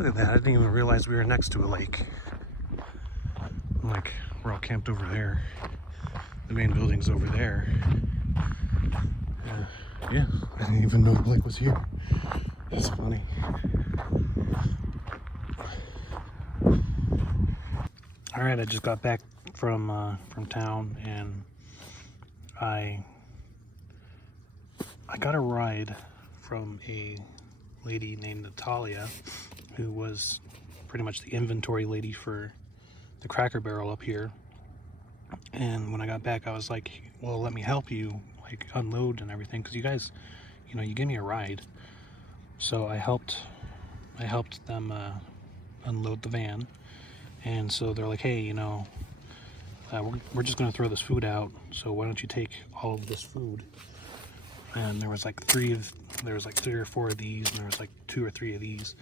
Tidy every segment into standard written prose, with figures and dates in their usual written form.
Look at that, I didn't even realize we were next to a lake. Like, we're all camped over there. The main building's over there. Yeah, I didn't even know the lake was here. That's funny. All right, I just got back from town, and I got a ride from a lady named Natalia, who was pretty much the inventory lady for the Cracker Barrel up here. And when I got back, I was like, well, let me help you like unload and everything, because you guys, you know, you gave me a ride. So I helped them unload the van. And so they're like, hey, you know, we're just gonna throw this food out, so why don't you take all of this food? And there was like three or four of these, and there was like 2 or 3 of these.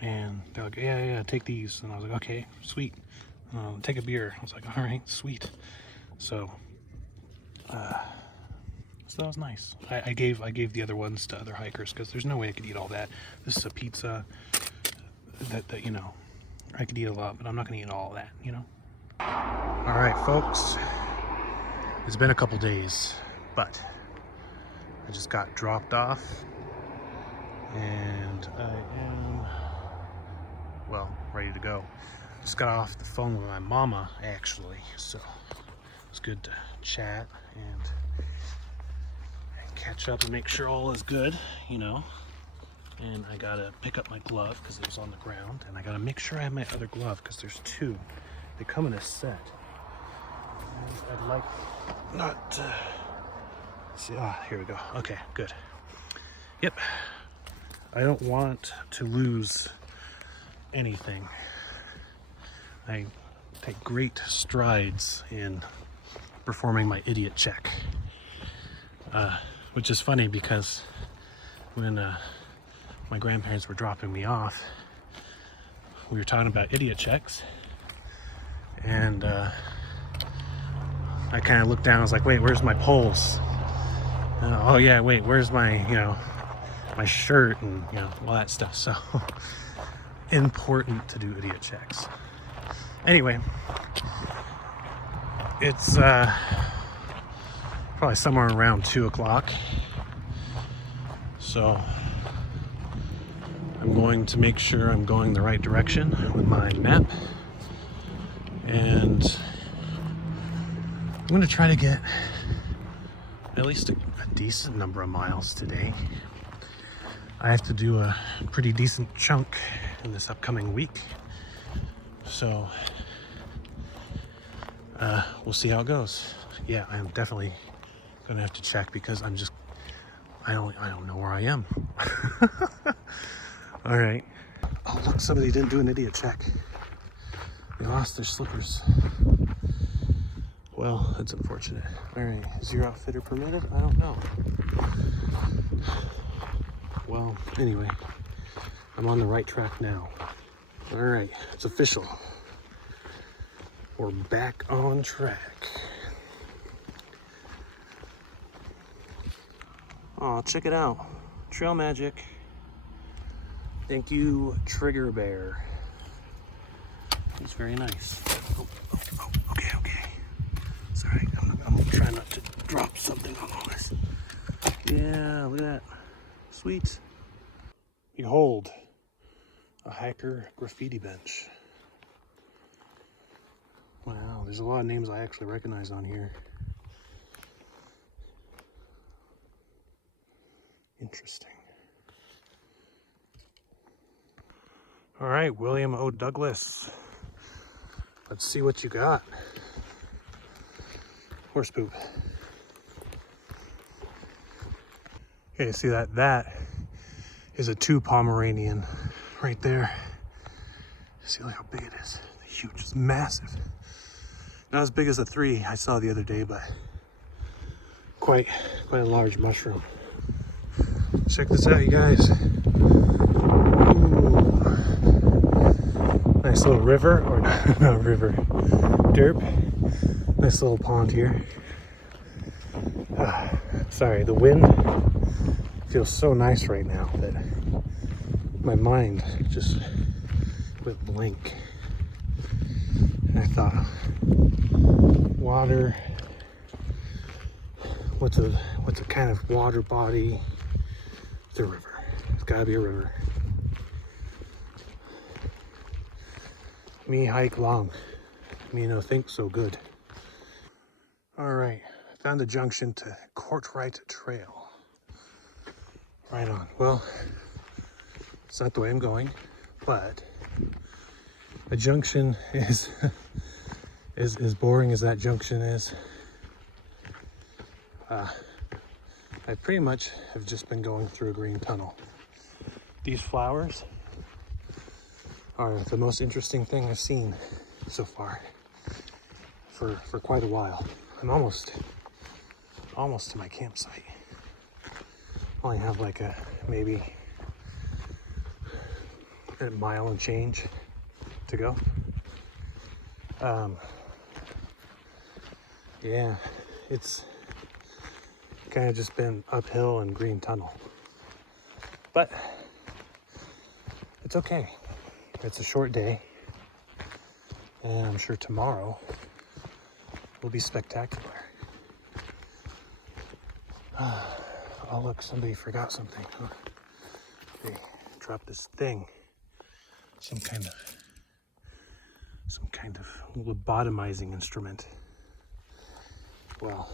And they're like, yeah, take these. And I was like, okay, sweet. Take a beer. I was like, all right, sweet. So that was nice. I gave the other ones to other hikers, because there's no way I could eat all that. This is a pizza that you know, I could eat a lot, but I'm not gonna eat all of that, you know. All right, folks, it's been a couple days, but I just got dropped off, and I am, well, ready to go. Just got off the phone with my mama, actually, so it's good to chat and catch up and make sure all is good, you know. And I gotta pick up my glove because it was on the ground, and I gotta make sure I have my other glove because there's 2. They come in a set. And I'd like not to see. Here we go. Okay, good. Yep. I don't want to lose anything. I take great strides in performing my idiot check, which is funny because when my grandparents were dropping me off, we were talking about idiot checks, and I kind of looked down. I was like, wait, where's my pulse? Oh yeah, wait, where's my, you know, my shirt, and you know, all that stuff. So important to do idiot checks. Anyway, it's probably somewhere around 2 o'clock. So I'm going to make sure I'm going the right direction with my map, and I'm going to try to get at least a decent number of miles today. I have to do a pretty decent chunk in this upcoming week, so we'll see how it goes. Yeah, I am definitely going to have to check because I don't know where I am. All right. Oh, look, somebody didn't do an idiot check. They lost their slippers. Well, that's unfortunate. All right, is your outfitter permitted? I don't know. Well, anyway, I'm on the right track now. All right, it's official. We're back on track. Oh, check it out. Trail magic. Thank you, Trigger Bear. It's very nice. Oh, okay. Sorry, I'm trying not to drop something on all this. Yeah, look at that. Sweet. Behold, a hiker graffiti bench. Wow, there's a lot of names I actually recognize on here. Interesting. All right, William O. Douglas. Let's see what you got. Horse poop. Okay, see that? That is a 2 Pomeranian right there. See like how big it is? It's huge, it's massive. Not as big as the 3 I saw the other day, but quite a large mushroom. Check this out, you guys. Ooh. Nice little river, or not river, derp. Nice little pond here. Sorry, the wind feels so nice right now that my mind just went blank. And I thought, water, what's a kind of water body? It's a river. It's gotta be a river. Me hike long. Me no think so good. All right, I found the junction to Courtright Trail. Right on. Well, it's not the way I'm going, but a junction is as boring as that junction is. I pretty much have just been going through a green tunnel. These flowers are the most interesting thing I've seen so far for quite a while. I'm almost to my campsite. Only have like maybe a mile and change to go. Yeah, it's kind of just been uphill and green tunnel, but it's okay. It's a short day, and I'm sure tomorrow will be spectacular. Oh look, somebody forgot something. They dropped this thing, some kind of lobotomizing instrument. Well,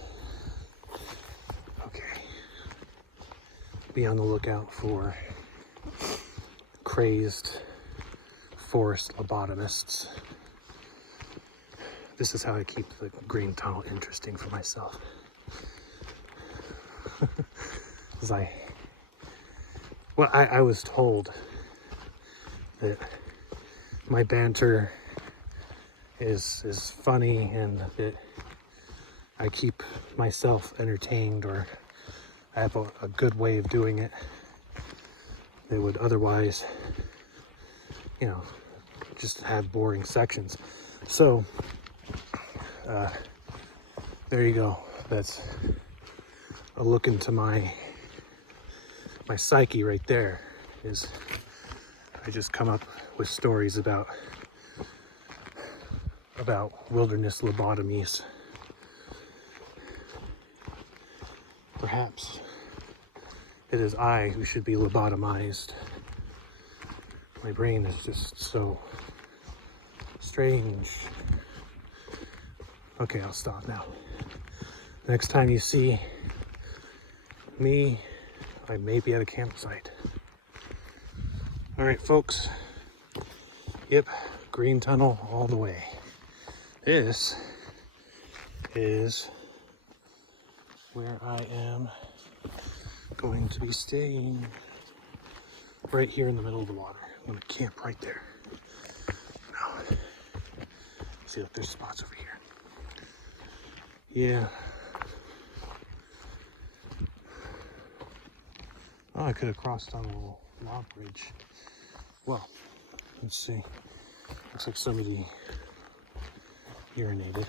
okay. Be on the lookout for crazed forest lobotomists. This is how I keep the green tunnel interesting for myself. I was told that my banter is funny and that I keep myself entertained, or I have a good way of doing it that would otherwise, just have boring sections. So, there you go. That's a look into my psyche right there. Is I just come up with stories about wilderness lobotomies. Perhaps it is I who should be lobotomized. My brain is just so strange. Okay, I'll stop now. Next time you see me, I may be at a campsite. All right, folks. Yep, green tunnel all the way. This is where I am going to be staying, right here in the middle of the water. I'm gonna camp right there. Now, see if there's spots over here. Yeah. Oh, I could have crossed on a little log bridge. Well, let's see. Looks like somebody urinated.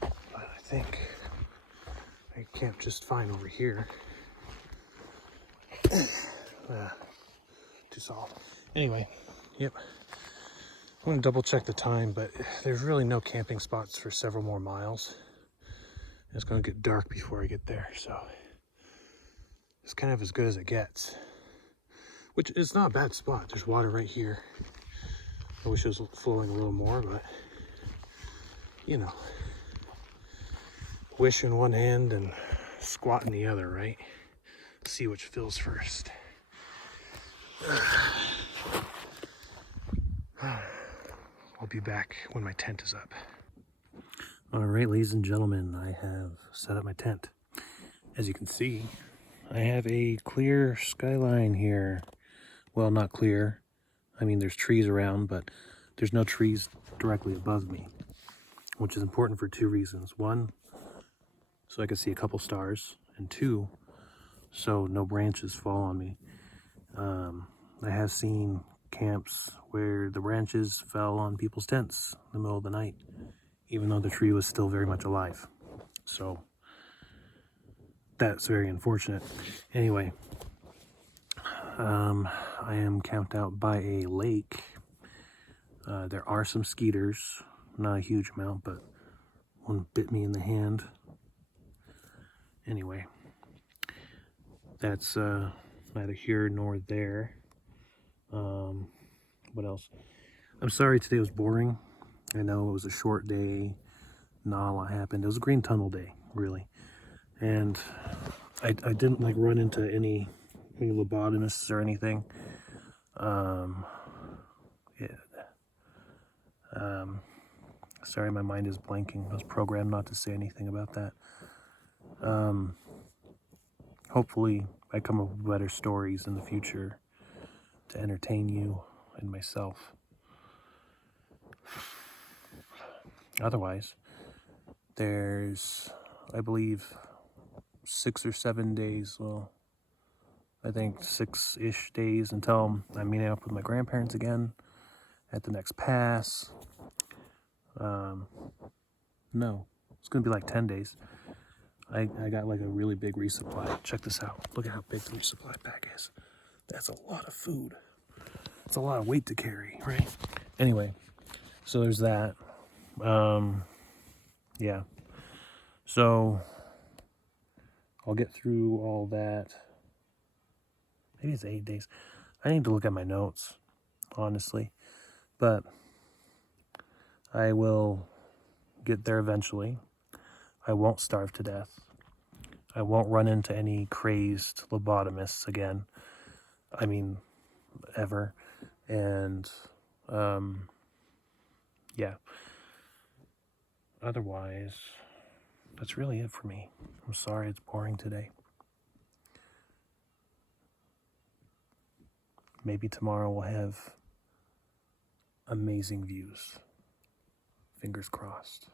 But I think I camped just fine over here. Too soft. Anyway, yep. I'm gonna double check the time, but there's really no camping spots for several more miles. It's gonna get dark before I get there, so it's kind of as good as it gets. Which is not a bad spot. There's water right here. I wish it was flowing a little more, but wish in one hand and squat in the other, right? See which fills first. I'll be back when my tent is up. All right, ladies and gentlemen, I have set up my tent. As you can see, I have a clear skyline here. Well, not clear. I mean, there's trees around, but there's no trees directly above me, which is important for two reasons. One, so I can see a couple stars, and two, so no branches fall on me. I have seen camps where the branches fell on people's tents in the middle of the night, even though the tree was still very much alive. So that's very unfortunate. Anyway, I I am camped out by a lake. There are some skeeters, not a huge amount, but one bit me in the hand. Anyway, that's neither here nor there. What else? I'm sorry today was boring. I know it was a short day, not a lot happened. It was a green tunnel day, really. And I didn't like run into any lobotomists or anything. Sorry, my mind is blanking. I was programmed not to say anything about that. Hopefully I come up with better stories in the future to entertain you and myself. Otherwise, there's, I believe, 6 or 7 days, well, I think 6-ish days until I'm meeting up with my grandparents again at the next pass. No, it's gonna be like 10 days. I got like a really big resupply. Check this out. Look at how big the resupply pack is. That's a lot of food. It's a lot of weight to carry, right? Anyway, so there's that. Yeah. So I'll get through all that. Maybe it's 8 days. I need to look at my notes, honestly. But I will get there eventually. I won't starve to death. I won't run into any crazed lobotomists again. I mean, ever. And, yeah. Otherwise, that's really it for me. I'm sorry it's boring today. Maybe tomorrow we'll have amazing views. Fingers crossed.